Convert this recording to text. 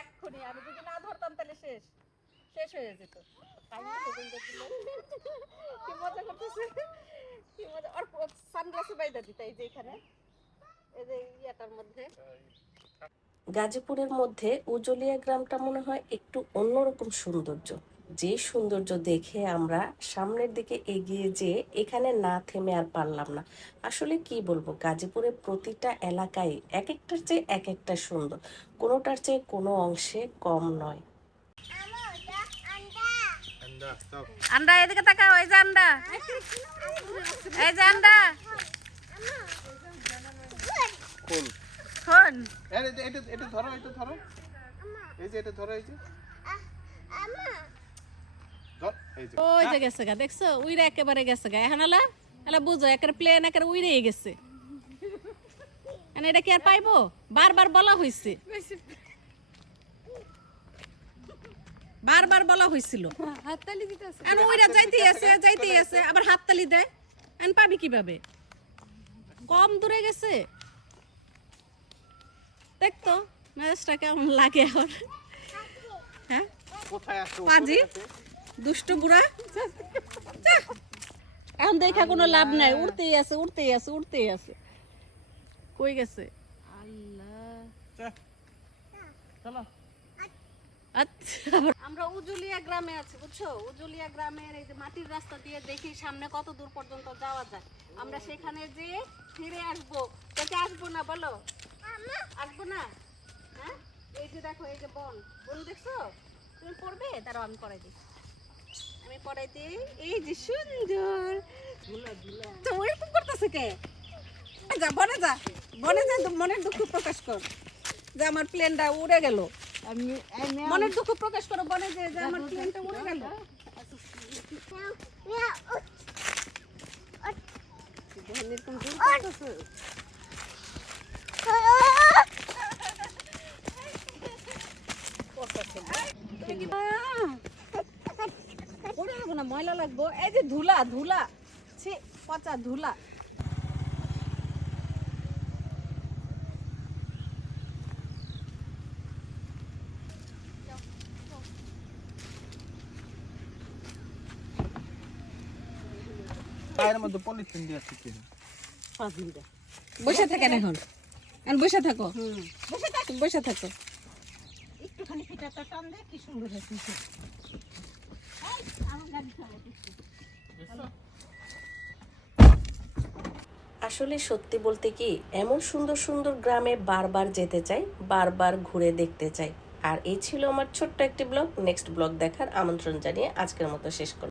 এক্ষুনি আমি যদি না ধরতাম তাহলে শেষ শেষ হয়ে যেত। কি মজা করতেছে, কি মজা। আর সানগ্লাসে বাইদা দিতে এই যে এখানে এই যে ইয়াটার মধ্যে। গাজীপুরের মধ্যে উজলিয়া গ্রামটা মনে হয় একটু অন্যরকম সৌন্দর্য। যে সৌন্দর্য দেখে আমরা সামনের দিকে এগিয়ে যেয়ে এখানে না থেমে আর পারলাম না। আসলে কি বলবো, গাজীপুরের প্রতিটা এলাকায় এক একটার চেয়ে এক একটা সুন্দর, কোনোটার চেয়ে কোনো অংশে কম নয়। আন্ডা এদিকে তাকাও, এই যে আন্ডা, এই যে আন্ডা কোন এটা ধরো, এটা ধরো, এই যে এটা ধরো, এই যে ওই যে গেছে গা, দেখছো উইরা একেবারে গেছে গা। এখন এলা বুঝো একেবারে প্লেন একেবারে উইরে গেছে। এটা কি আর পাইবো? বারবার বলা হয়েছে, বারবার বলা হয়েছিল হাততালি দিতে আছে। এখন উইরা যাইতেই আছে আবার হাততালি দেয়। এখন পাবি কিভাবে? কম দূরে গেছে। দেখতো মেজাজটা কেমন লাগে এখন। হ্যাঁ পাজি দুষ্ট বুড়া। এখন দেখা কোনো লাভ নাই, উড়তেই আছে। কই গেছে আল্লাহ। আচ্ছা আমরা উজুলিয়া গ্রামে আছি, বুঝছো? উজুলিয়া গ্রামের এই যে মাটির রাস্তা দিয়ে দেখি সামনে কত দূর পর্যন্ত যাওয়া যায়। আমরা সেখানে যে ফিরে আসবো। আসবো না বলো? আসবো না? হ্যাঁ এই যে দেখো, এই যে বন দেখছো? তুমি পড়বে? দাঁড়াও আমি পড়াই দিই, এই যে সুন্দর তো এরকম করতেছে কে? যা বনে যা, মনের দুঃখ প্রকাশ কর যে আমার প্লেনটা উড়ে গেল। মনের দুঃখ প্রকাশ করো বনে যে আমার প্লেনটা উড়ে গেল। ময়লা লাগবো, এই যে ধুলা পচা ধুলা। পায়ের মধ্যে পলিথিন দিয়ে আছে। বসে থাকেন এখন, বসে থাকো, বসে থাকো। একটুখানি ফিটাটা টান দে, কি সুন্দর হয়েছে। আসলে সত্যি বলতে কি, এমন সুন্দর সুন্দর গ্রামে বারবার যেতে চাই, বারবার ঘুরে দেখতে চাই। আর এই ছিল আমার ছোট্ট একটি ব্লগ। নেক্সট ব্লগ দেখার আমন্ত্রণ জানিয়ে আজকের মতো শেষ করলাম।